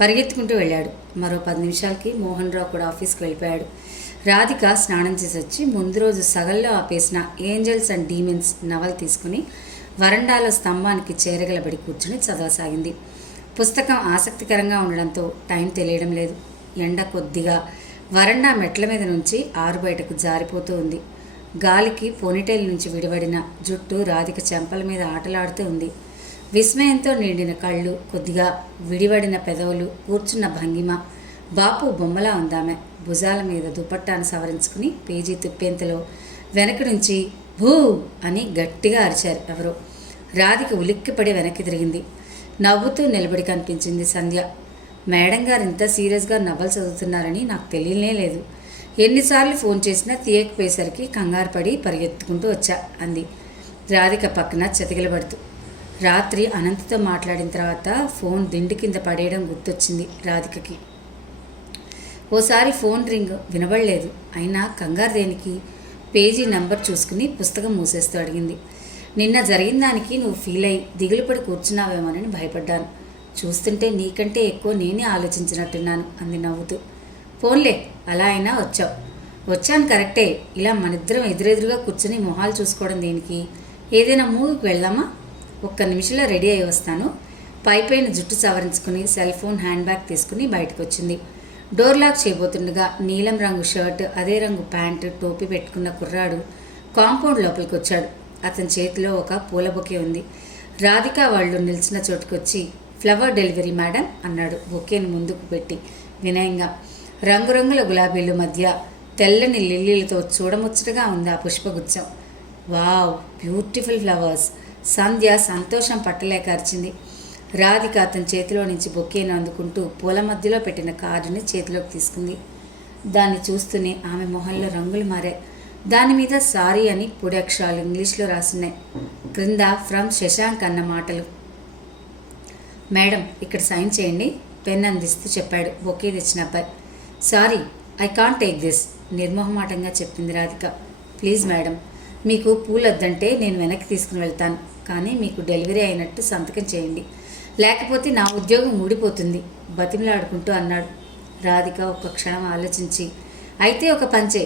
పరిగెత్తుకుంటూ వెళ్ళాడు. మరో 10 నిమిషాలకి మోహన్ రావు కూడా ఆఫీస్కి వెళ్ళిపోయాడు. రాధిక స్నానం చేసి వచ్చి ముందు రోజు సగల్లో ఆపేసిన ఏంజల్స్ అండ్ డీమెన్స్ నవల తీసుకుని వరండాలో స్తంభానికి చేరగలబడి కూర్చుని చదవసాగింది. పుస్తకం ఆసక్తికరంగా ఉండడంతో టైం తెలియడం లేదు. ఎండ కొద్దిగా వరండా మెట్ల మీద నుంచి ఆరు బయటకు జారిపోతూ ఉంది. గాలికి పోనీటైల్ నుంచి విడివడిన జుట్టు రాధిక చెంపల మీద ఆటలాడుతూ ఉంది. విస్మయంతో నిండిన కళ్ళు, కొద్దిగా విడివడిన పెదవులు, కూర్చున్న భంగిమ బాపు బొమ్మలా ఉందామె. భుజాల మీద దుపట్టాను సవరించుకుని పేజీ తుప్పేంతలో వెనక నుంచి భూ అని గట్టిగా అరిచారు ఎవరో. రాధిక ఉలిక్కిపడి వెనక్కి తిరిగింది. నవ్వుతూ నిలబడి కనిపించింది సంధ్య. మేడం గారు ఇంత సీరియస్గా నవలు చదువుతున్నారని నాకు తెలియనే లేదు. ఎన్నిసార్లు ఫోన్ చేసినా తీయకపోయేసరికి కంగారు పడి పరిగెత్తుకుంటూ వచ్చా అంది రాధిక పక్కన చతికిలబడుతూ. రాత్రి అనంతతో మాట్లాడిన తర్వాత ఫోన్ దిండి కింద పడేయడం గుర్తొచ్చింది రాధికకి. ఓసారి ఫోన్ రింగ్ వినబడలేదు. అయినా కంగారు దేనికి? పేజీ నంబర్ చూసుకుని పుస్తకం మూసేస్తూ అడిగింది. నిన్న జరిగిన దానికి నువ్వు ఫీల్ అయ్యి దిగులుపడి కూర్చున్నావేమోనని భయపడ్డాను. చూస్తుంటే నీకంటే ఎక్కువ నేనే ఆలోచించినట్టున్నాను అంది నవ్వుతూ. ఫోన్లే, అలా అయినా వచ్చావు. వచ్చాను కరెక్టే. ఇలా మనిద్దరం ఎదురెదురుగా కూర్చుని మొహాలు చూసుకోవడం దేనికి? ఏదైనా మూవీకి వెళ్దామా? ఒక్క నిమిషంలో రెడీ అయి వస్తాను. పైపైన జుట్టు సవరించుకుని సెల్ ఫోన్ హ్యాండ్ బ్యాగ్ తీసుకుని బయటకు వచ్చింది. డోర్ లాక్ చేయబోతుండగా నీలం రంగు షర్ట్, అదే రంగు ప్యాంటు, టోపీ పెట్టుకున్న కుర్రాడు కాంపౌండ్ లోపలికి వచ్చాడు. అతని చేతిలో ఒక పూల బొకే ఉంది. రాధిక వాళ్ళు నిలిచిన చోటుకొచ్చి ఫ్లవర్ డెలివరీ మేడం అన్నాడు బొకేను ముందుకు పెట్టి వినయంగా. రంగురంగుల గులాబీలు మధ్య తెల్లని లిల్లీలతో చూడముచ్చటగా ఉంది ఆ పుష్పగుచ్చం. Wow, beautiful flowers! సంధ్య సంతోషం పట్టలేక అరిచింది. రాధిక అతని చేతిలో నుంచి బొకేను అందుకుంటూ పూల మధ్యలో పెట్టిన కార్డుని చేతిలోకి తీసుకుంది. దాన్ని చూస్తూనే ఆమె మొహంలో రంగులు మారాయి. దాని మీద సారీ అని పొడి అక్షరాలు ఇంగ్లీష్లో రాసున్నాయి. క్రింద ఫ్రమ్ శశాంక్ అన్న మాటలు. మేడం, ఇక్కడ సైన్ చేయండి, పెన్ అందిస్తూ చెప్పాడు బొకే తెచ్చిన అబ్బాయి. Sorry, I can't take this నిర్మోహమాటంగా చెప్పింది రాధిక. ప్లీజ్ మేడం, మీకు పూలు వద్దంటే నేను వెనక్కి తీసుకుని వెళ్తాను, కానీ మీకు డెలివరీ అయినట్టు సంతకం చేయండి, లేకపోతే నా ఉద్యోగం ఊడిపోతుంది బతిమలాడుకుంటూ అన్నాడు. రాధిక ఒక్క క్షణం ఆలోచించి, అయితే ఒక పంచే,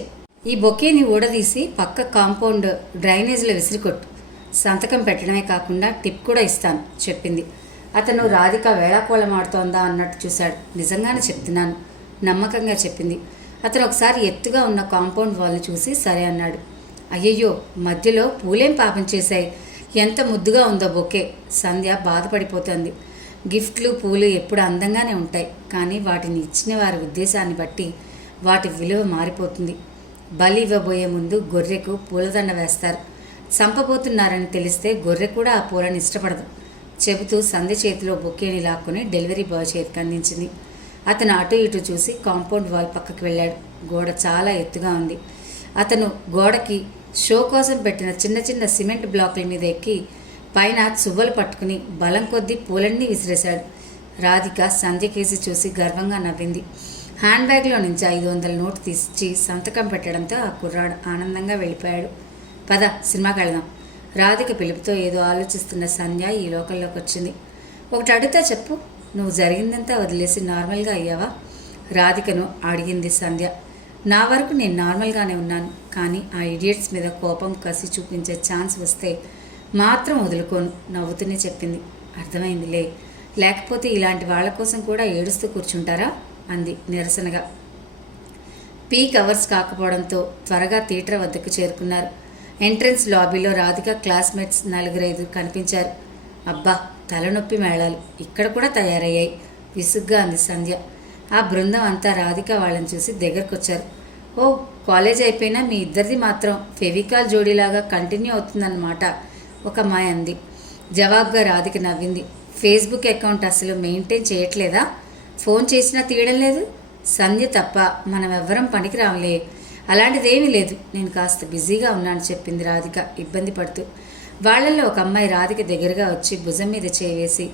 ఈ బొకేని ఊడదీసి పక్క కాంపౌండ్ డ్రైనేజ్లో విసిరికొట్టు, సంతకం పెట్టడమే కాకుండా టిప్ కూడా ఇస్తాను చెప్పింది. అతను రాధిక వేళాకోళమాడుతోందా అన్నట్టు చూశాడు. నిజంగానే చెప్తున్నాను నమ్మకంగా చెప్పింది. అతను ఒకసారి ఎత్తుగా ఉన్న కాంపౌండ్ వాల్ని చూసి సరే అన్నాడు. అయ్యయ్యో, మధ్యలో పూలేం పాపం చేశాయి, ఎంత ముద్దుగా ఉందో బొకే. సంధ్య బాధపడిపోతుంది. గిఫ్ట్లు, పూలు ఎప్పుడు అందంగానే ఉంటాయి, కానీ వాటిని ఇచ్చిన వారి ఉద్దేశాన్ని బట్టి వాటి విలువ మారిపోతుంది. బలి ఇవ్వబోయే ముందు గొర్రెకు పూలదండ వేస్తారు. చంపబోతున్నారని తెలిస్తే గొర్రె కూడా ఆ పూలను ఇష్టపడదు చెబుతూ సంధ్య చేతిలో బొకేని లాక్కుని డెలివరీ బాయ్ చేతికి అందించింది. అతను అటు ఇటు చూసి కాంపౌండ్ వాల్ పక్కకి వెళ్ళాడు. గోడ చాలా ఎత్తుగా ఉంది. అతను గోడకి షో కోసం పెట్టిన చిన్న చిన్న సిమెంట్ బ్లాకుల మీద ఎక్కి పైన చువ్వలు పట్టుకుని బలం కొద్దీ పూలన్నీ విసిరేశాడు. రాధిక సంధ్య కేసి చూసి గర్వంగా నవ్వింది. హ్యాండ్ బ్యాగ్లో నుంచి 500 నోటు తీసి సంతకం పెట్టడంతో ఆ కుర్రాడు ఆనందంగా వెళ్ళిపోయాడు. పద, సినిమాకి వెళ్దాం. రాధిక పిలుపుతో ఏదో ఆలోచిస్తున్న సంధ్య ఈ లోకంలోకి వచ్చింది. ఒకటి అడిగితే చెప్పు, నువ్వు జరిగిందంతా వదిలేసి నార్మల్గా అయ్యావా? రాధికను అడిగింది సంధ్య. నా వరకు నేను నార్మల్గానే ఉన్నాను, కానీ ఆ ఇడియట్స్ మీద కోపం, కసి చూపించే ఛాన్స్ వస్తే మాత్రం వదులుకోను నవ్వుతూనే చెప్పింది. అర్థమైందిలే, లేకపోతే ఇలాంటి వాళ్ళ కోసం కూడా ఏడుస్తూ కూర్చుంటారా అంది నిరసనగా. పీక్ అవర్స్ కాకపోవడంతో త్వరగా థియేటర్ వద్దకు చేరుకున్నారు. ఎంట్రన్స్ లాబీలో రాధిక క్లాస్మేట్స్ 4-5 కనిపించారు. అబ్బా, తలనొప్పి మేళాలు ఇక్కడ కూడా తయారయ్యాయి విసుగ్గా అంది సంధ్య. ఆ బృందం అంతా రాధిక వాళ్ళని చూసి దగ్గరకొచ్చారు. ఓ, కాలేజ్ అయిపోయినా మీ ఇద్దరిది మాత్రం ఫెవికాల్ జోడీలాగా కంటిన్యూ అవుతుందన్నమాట ఒక అమ్మాయి అంది. జవాబుగా రాధిక నవ్వింది. ఫేస్బుక్ అకౌంట్ అసలు మెయింటైన్ చేయట్లేదా? ఫోన్ చేసినా తీయడం లేదు. సంధ్య తప్ప మనం ఎవ్వరం పనికి రావులే. అలాంటిదేమీ లేదు, నేను కాస్త బిజీగా ఉన్నాను చెప్పింది రాధిక ఇబ్బంది పడుతూ. వాళ్ళల్లో ఒక అమ్మాయి రాధిక దగ్గరగా వచ్చి భుజం మీద చేవేసి,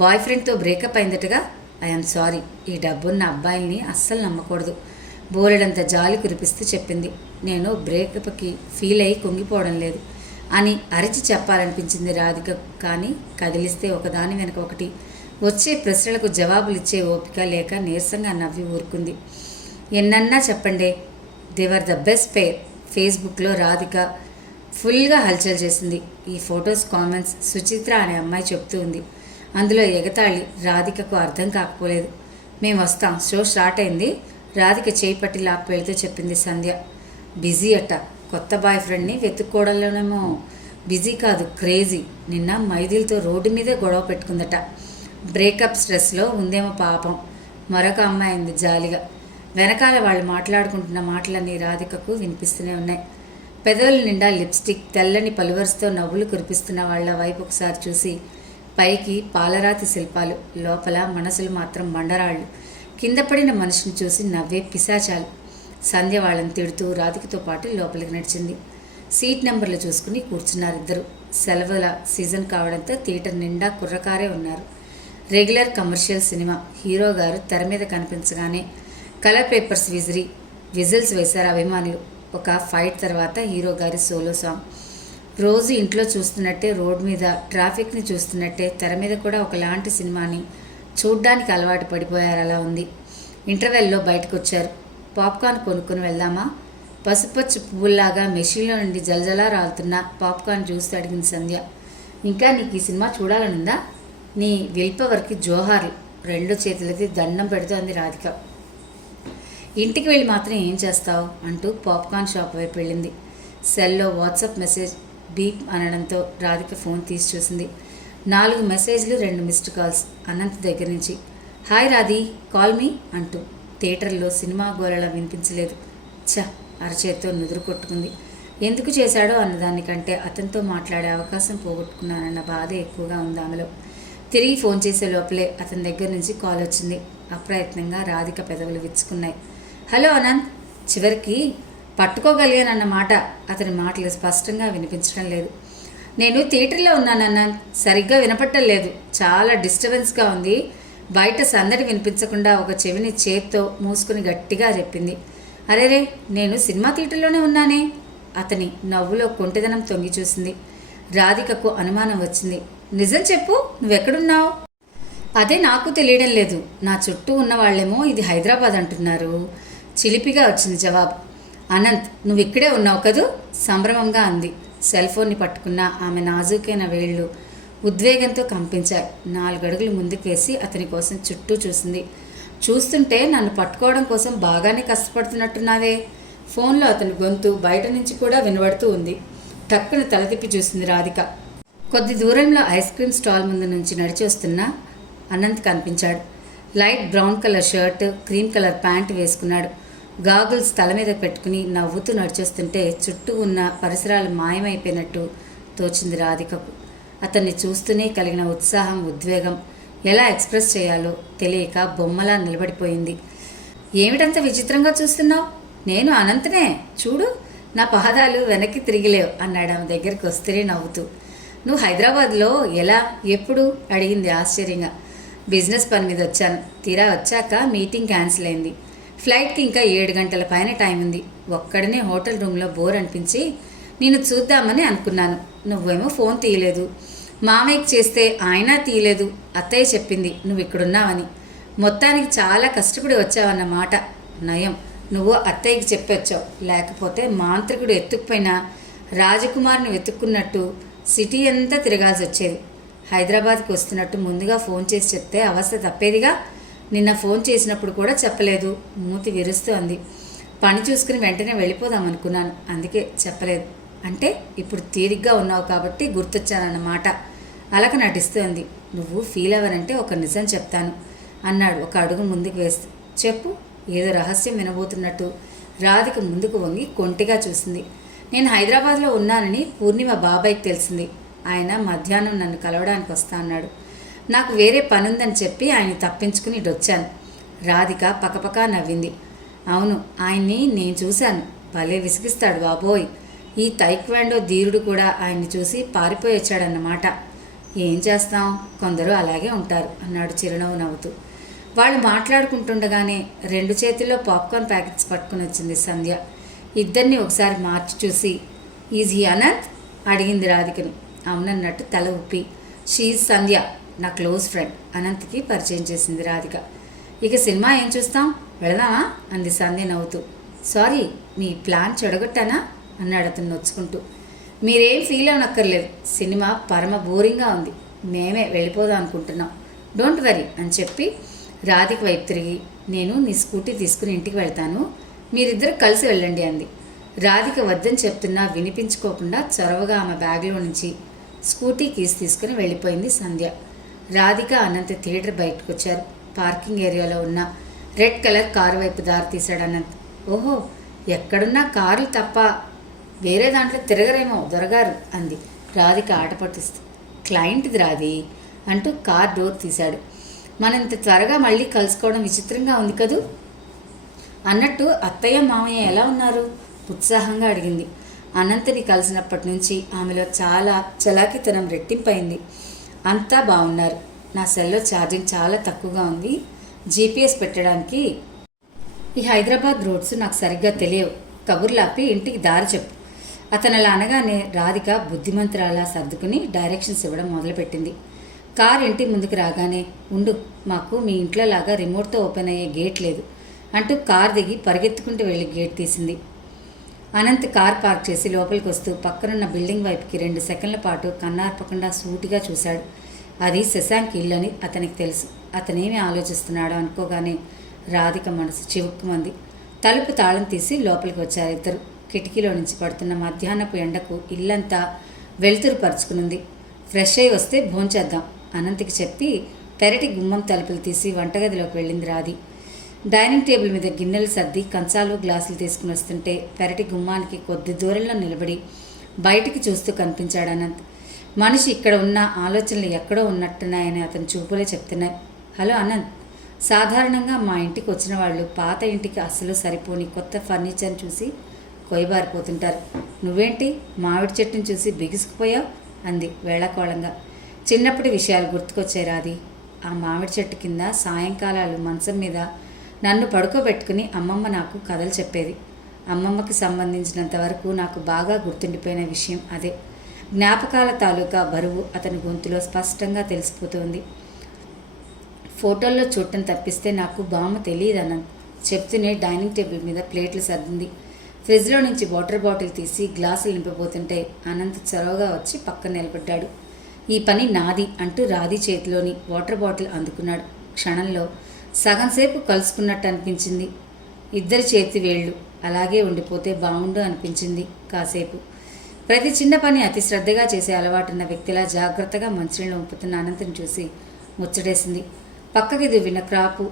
బాయ్ ఫ్రెండ్తో బ్రేకప్ అయిందటగా? ఐఎమ్ సారీ, ఈ డబ్బున్న అబ్బాయిల్ని అస్సలు నమ్మకూడదు బోలెడంత జాలి కురిపిస్తూ చెప్పింది. నేను బ్రేకప్కి ఫీల్ అయ్యి కుంగిపోవడం లేదు. అని అరిచి చెప్పాలనిపించింది రాధిక. కానీ కదిలిస్తే ఒకదాని వెనక ఒకటి వచ్చే ప్రశ్నలకు జవాబులు ఇచ్చే ఓపిక లేక నీరసంగా నవ్వి ఊరుకుంది. ఎన్నన్నా చెప్పండే, దేవర్ ద బెస్ట్ పేర్. ఫేస్బుక్లో రాధిక ఫుల్గా హల్చల్ చేసింది. ఈ ఫొటోస్ కామెంట్స్ సుచిత్ర అనే అమ్మాయి చెప్తూ ఉంది. అందులో ఎగతాళి రాధికకు అర్థం కాకపోలేదు. మేము వస్తాం, షో స్టార్ట్ అయింది. రాధిక చేయి పట్టి లాక్కు వెళుతూ చెప్పింది సంధ్య. బిజీ అట్ట, కొత్త బాయ్ ఫ్రెండ్ని వెతుక్కోవడంలోనేమో బిజీ కాదు, క్రేజీ. నిన్న మైథిలితో రోడ్డు మీదే గొడవ పెట్టుకుందట. బ్రేకప్ స్ట్రెస్లో ఉందేమో పాపం. మరొక అమ్మాయి ఉంది జాలిగా. వెనకాల వాళ్ళు మాట్లాడుకుంటున్న మాటలన్నీ రాధికకు వినిపిస్తూనే ఉన్నాయి. పెదవుల నిండా లిప్స్టిక్, తెల్లని పలువరుసతో నవ్వులు కురిపిస్తున్న వాళ్ళ వైపు ఒకసారి చూసి పైకి పాలరాతి శిల్పాలు, లోపల మనసులు మాత్రం బండరాళ్ళు. కింద పడిన మనిషిని చూసి నవ్వే పిశాచాలు. సంధ్య వాళ్ళని తిడుతూ రాధికతో పాటు లోపలికి నడిచింది. సీట్ నెంబర్లు చూసుకుని కూర్చున్నారు ఇద్దరు. సెలవుల సీజన్ కావడంతో థియేటర్ నిండా కుర్రకారే ఉన్నారు. Regular commercial cinema. హీరో గారు తెర మీద కనిపించగానే కలర్ పేపర్స్ విసిరి విజిల్స్ వేశారు అభిమానులు. ఒక ఫైట్ తర్వాత హీరో గారి సోలో సాంగ్. రోజు ఇంట్లో చూస్తున్నట్టే, రోడ్ మీద ట్రాఫిక్ని చూస్తున్నట్టే తెర మీద కూడా ఒకలాంటి సినిమాని చూడ్డానికి అలవాటు పడిపోయారు. అలా ఉంది. ఇంటర్వెల్లో బయటకు వచ్చారు. పాప్కార్న్ కొనుక్కొని వెళ్దామా? పసుపచ్చి పువ్వుల్లాగా మెషిన్లో నుండి జలజలా రాలుతున్న పాప్కార్న్ చూస్తూ అడిగింది సంధ్య. ఇంకా నీకు ఈ సినిమా చూడాలనుందా? నీ విల్పవర్కి జోహార్లు. రెండు చేతులకి దండం పెడుతోంది రాధిక. ఇంటికి వెళ్ళి మాత్రం ఏం చేస్తావు అంటూ పాప్కార్న్ షాప్ వైపు వెళ్ళింది. సెల్లో వాట్సాప్ మెసేజ్ బీప్ అనడంతో రాధిక ఫోన్ తీసి చూసింది. 4 మెసేజ్లు, 2 మిస్డ్ కాల్స్ అనంత్ దగ్గర నుంచి. హాయ్ రాధి, కాల్ మీ అంటూ. థియేటర్లో సినిమా గోలలా వినిపించలేదు. అరచేత్తో నుదురు కొట్టుకుంది. ఎందుకు చేశాడో అన్నదానికంటే అతనితో మాట్లాడే అవకాశం పోగొట్టుకున్నానన్న బాధ ఎక్కువగా ఉంది ఆమెలో. తిరిగి ఫోన్ చేసే లోపలే అతని దగ్గర నుంచి కాల్ వచ్చింది. అప్రయత్నంగా రాధిక పెదవులు విచ్చుకున్నాయి. హలో అనంత్. చివరికి పట్టుకోగలిగానన్న మాట అతని మాటలు స్పష్టంగా వినిపించడం లేదు. నేను థియేటర్లో ఉన్నానన్నా, సరిగ్గా వినపట్టం లేదు. చాలా డిస్టర్బెన్స్గా ఉంది. బయట సందడి వినిపించకుండా ఒక చెవిని చేత్తో మూసుకుని గట్టిగా చెప్పింది. అరేరే, నేను సినిమా థియేటర్లోనే ఉన్నానే. అతని నవ్వులో కొంటెదనం తొంగి చూసింది. రాధికకు అనుమానం వచ్చింది. నిజం చెప్పు, నువ్వెక్కడున్నావు? అదే నాకు తెలియడం లేదు. నా చుట్టూ ఉన్న వాళ్ళేమో ఇది హైదరాబాద్ అంటున్నారు. చిలిపిగా వచ్చింది జవాబు. అనంత్, నువ్వు ఇక్కడే ఉన్నావు కదూ? సంభ్రమంగా అంది. సెల్ ఫోన్ని పట్టుకున్న ఆమె నాజూకైన వేళ్ళు ఉద్వేగంతో కంపించాయి. 4 అడుగులు ముందుకు వేసి అతని కోసం చుట్టూ చూసింది. చూస్తుంటే నన్ను పట్టుకోవడం కోసం బాగానే కష్టపడుతున్నట్టున్నావే. ఫోన్లో అతని గొంతు బయట నుంచి కూడా వినబడుతూ ఉంది. టక్కున తల తిప్పి చూసింది రాధిక. కొద్ది దూరంలో ఐస్ క్రీమ్ స్టాల్ ముందు నుంచి నడిచి వస్తున్న అనంత్ కనిపించాడు. Light brown colour shirt, cream colour pant వేసుకున్నాడు. గాగుల్స్ తల మీద పెట్టుకుని నవ్వుతూ నడిచొస్తుంటే చుట్టూ ఉన్న పరిసరాలు మాయమైపోయినట్టు తోచింది రాధికకు. అతన్ని చూస్తూనే కలిగిన ఉత్సాహం, ఉద్వేగం ఎలా ఎక్స్ప్రెస్ చేయాలో తెలియక బొమ్మలా నిలబడిపోయింది. ఏమిటంత విచిత్రంగా చూస్తున్నావు? నేను అనంతనే, చూడు, నా పాదాలు వెనక్కి తిరిగిలేవు అన్నాడు ఆమె దగ్గరికి వస్తేనే నవ్వుతూ. నువ్వు హైదరాబాద్లో ఎలా, ఎప్పుడు అడిగింది ఆశ్చర్యంగా. బిజినెస్ పని మీద వచ్చాను. తీరా వచ్చాక మీటింగ్ క్యాన్సిల్ అయింది. ఫ్లైట్కి ఇంకా 7 గంటల పైన టైం ఉంది. ఒక్కడనే హోటల్ రూమ్లో బోర్ అనిపించి నేను చూద్దామని అనుకున్నాను. నువ్వేమో ఫోన్ తీయలేదు. మామయ్యకి చేస్తే ఆయన తీయలేదు. అత్తయ్య చెప్పింది నువ్వు ఇక్కడున్నావని. మొత్తానికి చాలా కష్టపడి వచ్చావన్నమాట. నయం, నువ్వు అత్తయ్యకి చెప్పొచ్చావు. లేకపోతే మాంత్రికుడు ఎత్తుకుపోయిన రాజకుమార్ని వెతుక్కున్నట్టు సిటీ అంతా తిరగాల్సి వచ్చేది. హైదరాబాద్కి వస్తున్నట్టు ముందుగా ఫోన్ చేసి చెప్తే అవస్థ తప్పేదిగా. నిన్న ఫోన్ చేసినప్పుడు కూడా చెప్పలేదు. మూతి విరుస్తూ అంది. పని చూసుకుని వెంటనే వెళ్ళిపోదామనుకున్నాను, అందుకే చెప్పలేదు. అంటే ఇప్పుడు తీరిగ్గా ఉన్నావు కాబట్టి గుర్తొచ్చానన్నమాట. అలక నటిస్తోంది. నువ్వు ఫీల్ అవ్వనంటే ఒక నిజం చెప్తాను అన్నాడు ఒక అడుగు ముందుకు వేస్తూ. చెప్పు. ఏదో రహస్యం వినబోతున్నట్టు రాధిక ముందుకు వంగి కొంటిగా చూసింది. నేను హైదరాబాద్లో ఉన్నానని పూర్ణిమ బాబాయ్కి తెలిసింది. ఆయన మధ్యాహ్నం నన్ను కలవడానికి వస్తా అన్నాడు. నాకు వేరే పనుందని చెప్పి ఆయన్ని తప్పించుకుని ఇటొచ్చాను. రాధిక పకపకా నవ్వింది. అవును, ఆయన్ని నేను చూశాను. భలే విసిగిస్తాడు బాబోయ్. ఈ తైక్వాండో ధీరుడు కూడా ఆయన్ని చూసి పారిపోయి వచ్చాడన్నమాట. ఏం చేస్తాం, కొందరు అలాగే ఉంటారు అన్నాడు చిరునవ్వు నవ్వుతూ. వాళ్ళు మాట్లాడుకుంటుండగానే 2 చేతుల్లో పాప్కార్న్ ప్యాకెట్స్ పట్టుకుని వచ్చింది సంధ్య. ఇద్దరిని ఒకసారి మార్చి చూసి, ఈజ్ హీ అనంత్ అడిగింది రాధికని. అవునన్నట్టు తల ఊపి షీఈ్ సంధ్య, నా క్లోజ్ ఫ్రెండ్ అనంత్కి పరిచయం చేసింది రాధిక. ఇక సినిమా ఏం చూస్తాం, వెళదామా అంది సంధ్య నవ్వుతూ. సారీ, మీ ప్లాన్ చెడగొట్టానా అన్నాడు అతను నొచ్చుకుంటూ. మీరేం ఫీల్ అవనక్కర్లేదు, సినిమా పరమ బోరింగ్గా ఉంది, మేమే వెళ్ళిపోదాం అనుకుంటున్నాం, డోంట్ వరీ అని చెప్పి రాధిక వైపు తిరిగి, నేను నీ స్కూటీ తీసుకుని ఇంటికి వెళ్తాను, మీరిద్దరు కలిసి వెళ్ళండి అంది. రాధిక వద్దని చెప్తున్నా వినిపించుకోకుండా చొరవగా ఆమె బ్యాగ్లో నుంచి స్కూటీ కీస్ తీసుకుని వెళ్ళిపోయింది సంధ్య. రాధిక అనంత్ థియేటర్ బయటకు వచ్చారు. పార్కింగ్ ఏరియాలో ఉన్న రెడ్ కలర్ కారు వైపు దారి తీశాడు అనంత్. ఓహో, ఎక్కడున్నా కార్లు తప్ప వేరే దాంట్లో తిరగరేమో దొరగారు అంది రాధిక ఆట పట్టిస్తూ. క్లయింట్ది రాది అంటూ కార్ డోర్ తీశాడు. మనంత త్వరగా మళ్ళీ కలుసుకోవడం విచిత్రంగా ఉంది కదూ. అన్నట్టు అత్తయ్య మామయ్య ఎలా ఉన్నారు ఉత్సాహంగా అడిగింది. అనంతని కలిసినప్పటి నుంచి ఆమెలో చాలా చలాకితనం రెట్టింపైంది. అంతా బాగున్నారు. నా సెల్లో ఛార్జింగ్ చాలా తక్కువగా ఉంది, జీపీఎస్ పెట్టడానికి ఈ హైదరాబాద్ రోడ్స్ నాకు సరిగ్గా తెలియవు, కబుర్లాపి ఇంటికి దారి చెప్పు. అతను అలా అనగానే రాధిక బుద్ధిమంతురాలా సర్దుకుని డైరెక్షన్స్ ఇవ్వడం మొదలుపెట్టింది. కార్ ఇంటి ముందుకు రాగానే, ఉండు, మాకు మీ ఇంట్లో లాగా రిమోట్తో ఓపెన్ అయ్యే గేట్ లేదు అంటూ కార్ దిగి పరిగెత్తుకుంటూ వెళ్ళి గేట్ తీసింది. అనంత్ కార్ పార్క్ చేసి లోపలికి వస్తూ పక్కనున్న బిల్డింగ్ వైపుకి 2 సెకండ్ల పాటు కన్నార్పకుండా సూటిగా చూశాడు. అది శశాంక్ ఇల్లు అని అతనికి తెలుసు. అతనేమి ఆలోచిస్తున్నాడో అనుకోగానే రాధిక మనసు చివుక్కుమంది. తలుపు తాళం తీసి లోపలికి వచ్చారు ఇద్దరు. కిటికీలో నుంచి పడుతున్న మధ్యాహ్నపు ఎండకు ఇల్లంతా వెలుతురు పరుచుకునుంది. ఫ్రెష్ అయి వస్తే భోంచేద్దాం అనంత్కి చెప్పి పెరటి గుమ్మం తలుపులు తీసి వంటగదిలోకి వెళ్ళింది రాధి. డైనింగ్ టేబుల్ మీద గిన్నెలు సర్ది కంచాలు గ్లాసులు తీసుకుని వస్తుంటే పెరటి గుమ్మానికి కొద్ది దూరంలో నిలబడి బయటికి చూస్తూ కనిపించాడు అనంత్. మనిషి ఇక్కడ ఉన్న ఆలోచనలు ఎక్కడో ఉన్నట్టున్నాయని అతని చూపులే చెప్తున్నాయి. హలో అనంత్, సాధారణంగా మా ఇంటికి వచ్చిన వాళ్ళు పాత ఇంటికి అస్సలు సరిపోని కొత్త ఫర్నిచర్ని చూసి కొయ్యబారిపోతుంటారు. నువ్వేంటి మామిడి చెట్టుని చూసి బిగుసుకుపోయావు అంది వేళాకోళంగా. చిన్నప్పటి విషయాలు గుర్తుకొచ్చాయి రాది. ఆ మామిడి చెట్టు కింద సాయంకాలాలు మంచం మీద నన్ను పడుకోబెట్టుకుని అమ్మమ్మ నాకు కథలు చెప్పేది. అమ్మమ్మకి సంబంధించినంత వరకు నాకు బాగా గుర్తుండిపోయిన విషయం అదే. జ్ఞాపకాల తాలూకా బరువు అతని గొంతులో స్పష్టంగా తెలిసిపోతుంది. ఫోటోల్లో చూడటం తప్పిస్తే నాకు బామ్మ తెలియదు అనంత్ చెప్తూనే డైనింగ్ టేబుల్ మీద ప్లేట్లు సర్దింది. ఫ్రిడ్జ్లో నుంచి వాటర్ బాటిల్ తీసి గ్లాసులు నింపబోతుంటే అనంత్ చొరవగా వచ్చి పక్కన నిలబడ్డాడు. ఈ పని నాది అంటూ రాధి చేతిలోని వాటర్ బాటిల్ అందుకున్నాడు. క్షణంలో సగం సేపు కలుసుకున్నట్టు అనిపించింది. ఇద్దరి చేతి వేళ్ళు అలాగే ఉండిపోతే బాగుండు అనిపించింది కాసేపు. ప్రతి చిన్న పని అతి శ్రద్ధగా చేసే అలవాటున్న వ్యక్తిలా జాగ్రత్తగా మంచినీళ్ళు ఉంపుతున్న అనంతని చూసి ముచ్చటేసింది. పక్కకి దువ్విన క్రాపు,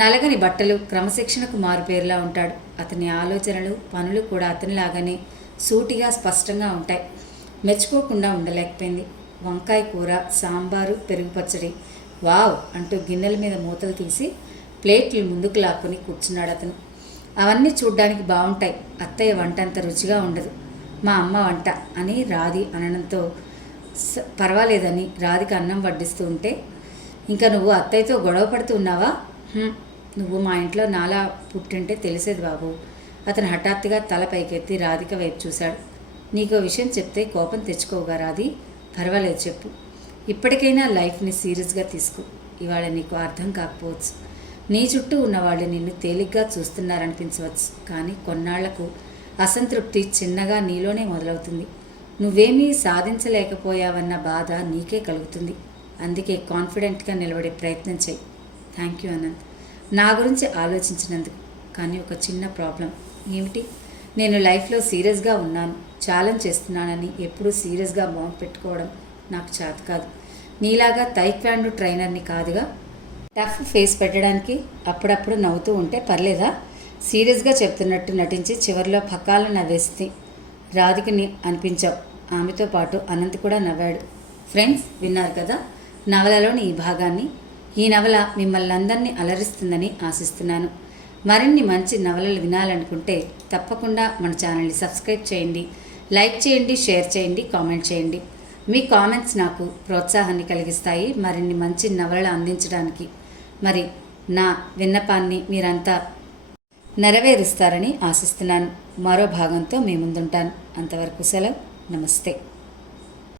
నలగని బట్టలు, క్రమశిక్షణకు మారుపేరులా ఉంటాడు. అతని ఆలోచనలు, పనులు కూడా అతనిలాగానే సూటిగా స్పష్టంగా ఉంటాయి. మెచ్చుకోకుండా ఉండలేకపోయింది. వంకాయ కూర, సాంబారు, పెరుగు పచ్చడి, వావ్ అంటూ గిన్నెల మీద మూతలు తీసి ప్లేట్లు ముందుకు లాక్కుని కూర్చున్నాడు అతను. అవన్నీ చూడ్డానికి బాగుంటాయి, అత్తయ్య వంట అంత రుచిగా ఉండదు, మా అమ్మ వంట అని రాధి అనడంతో పర్వాలేదని రాధికి అన్నం వడ్డిస్తూ ఉంటే, ఇంకా నువ్వు అత్తయ్యతో గొడవ పడుతూ ఉన్నావా? నువ్వు మా ఇంట్లో నాలా పుట్టింటే తెలిసేది బాబు. అతను హఠాత్తుగా తల పైకెత్తి రాధిక వైపు చూశాడు. నీకో విషయం చెప్తే కోపం తెచ్చుకోవుగా రాధి? పర్వాలేదు చెప్పు. ఇప్పటికైనా లైఫ్ని సీరియస్గా తీసుకో. ఇవాళ నీకు అర్థం కాకపోవచ్చు. నీ చుట్టూ ఉన్నవాళ్ళు నిన్ను తేలిగ్గా చూస్తున్నారనిపించవచ్చు, కానీ కొన్నాళ్లకు అసంతృప్తి చిన్నగా నీలోనే మొదలవుతుంది. నువ్వేమీ సాధించలేకపోయావన్న బాధ నీకే కలుగుతుంది. అందుకే కాన్ఫిడెంట్గా నిలబడే ప్రయత్నం చేయి. థ్యాంక్ యూ అనంత్, నా గురించి ఆలోచించినందుకు. కానీ ఒక చిన్న ప్రాబ్లం. ఏమిటి? నేను లైఫ్లో సీరియస్గా ఉన్నాను, ఛాలెంజ్ చేస్తున్నానని ఎప్పుడూ సీరియస్గా మౌంట్ పెట్టుకోవడం నాకు చేత కాదు. నీలాగా తైక్వాండో ట్రైనర్ని కాదుగా. టఫ్ ఫేస్ పెట్టడానికి అప్పుడప్పుడు నవ్వుతూ ఉంటే పర్లేదా? సీరియస్గా చెప్తున్నట్టు నటించి చివరిలో పక్కాలను నవ్వేసి రాధికని అనిపించావు. ఆమెతో పాటు అనంత్ కూడా నవ్వాడు. ఫ్రెండ్స్, విన్నారు కదా నవలలోని ఈ భాగాన్ని. ఈ నవల మిమ్మల్ని అందరినీ అలరిస్తుందని ఆశిస్తున్నాను. మరిన్ని మంచి నవలలు వినాలనుకుంటే తప్పకుండా మన ఛానల్ని సబ్స్క్రైబ్ చేయండి, లైక్ చేయండి, షేర్ చేయండి, కామెంట్ చేయండి. మీ కామెంట్స్ నాకు ప్రోత్సాహాన్ని కలిగిస్తాయి మరిన్ని మంచి నవలలు అందించడానికి. మరి నా విన్నపాన్ని మీరంతా నెరవేరుస్తారని ఆశిస్తున్నాను. మరో భాగంతో మీ ముందుంటాను. అంతవరకు సెలవు. నమస్తే.